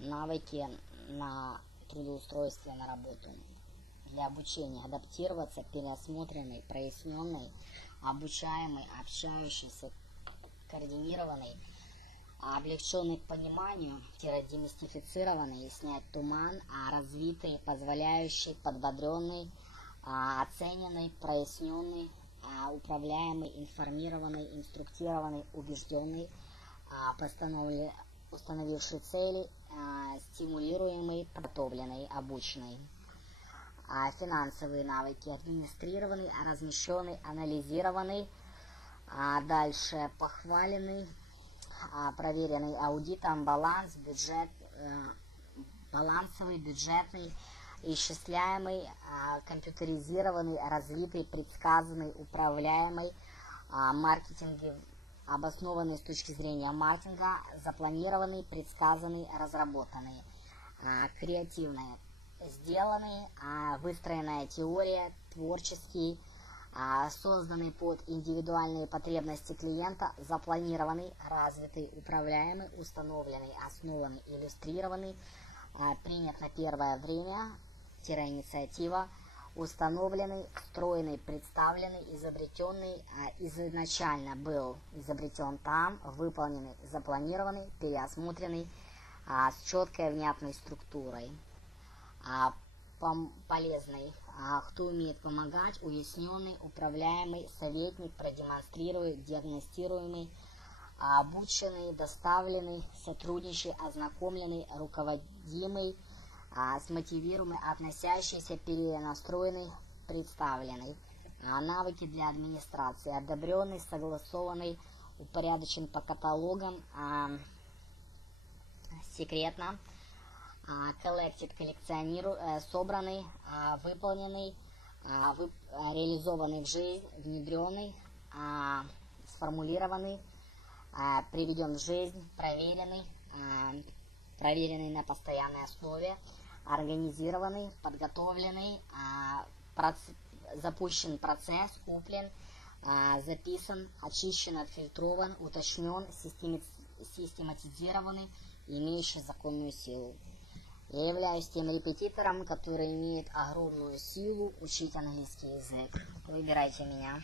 навыки на трудоустройстве на работу. Для обучения адаптироваться, переосмотренный, проясненный, обучаемый, общающийся, координированный, облегченный к пониманию, демистифицированный, снять туман, развитый, позволяющий, подбодренный, оцененный, проясненный, управляемый, информированный, инструктированный, убежденный, установивший цели, стимулируемый, подготовленный, обученный. Финансовые навыки: администрированный, размещенный, анализированный, дальше похваленный, проверенный аудитом, балансовый, бюджетный, исчисляемый, компьютеризированный, развитый, предсказанный, управляемый, маркетинг, обоснованный с точки зрения маркетинга, запланированный, предсказанный, разработанный, креативный, сделанный, выстроенная теория, творческий, созданный под индивидуальные потребности клиента, запланированный, развитый, управляемый, установленный, основанный, иллюстрированный, принят на первое время, инициатива, установленный, встроенный, представленный, изобретенный, изначально был изобретен там, выполненный, запланированный, переосмотренный, с четкой внятной структурой, полезный, кто умеет помогать, уясненный, управляемый, советник, продемонстрируемый, диагностируемый, обученный, доставленный, сотрудничий, ознакомленный, руководимый, смотивируемый, относящийся, перенастроенный, представленный. Навыки для администрации: одобренный, согласованный, упорядочен по каталогам, секретно, collected, собранный, выполненный, реализованный в жизнь, внедренный, сформулированный, приведен в жизнь, проверенный, проверенный на постоянной основе, организированный, подготовленный, запущен процесс, куплен, записан, очищен, отфильтрован, уточнен, систематизированный, имеющий законную силу. Я являюсь тем репетитором, который имеет огромную силу учить английский язык. Выбирайте меня.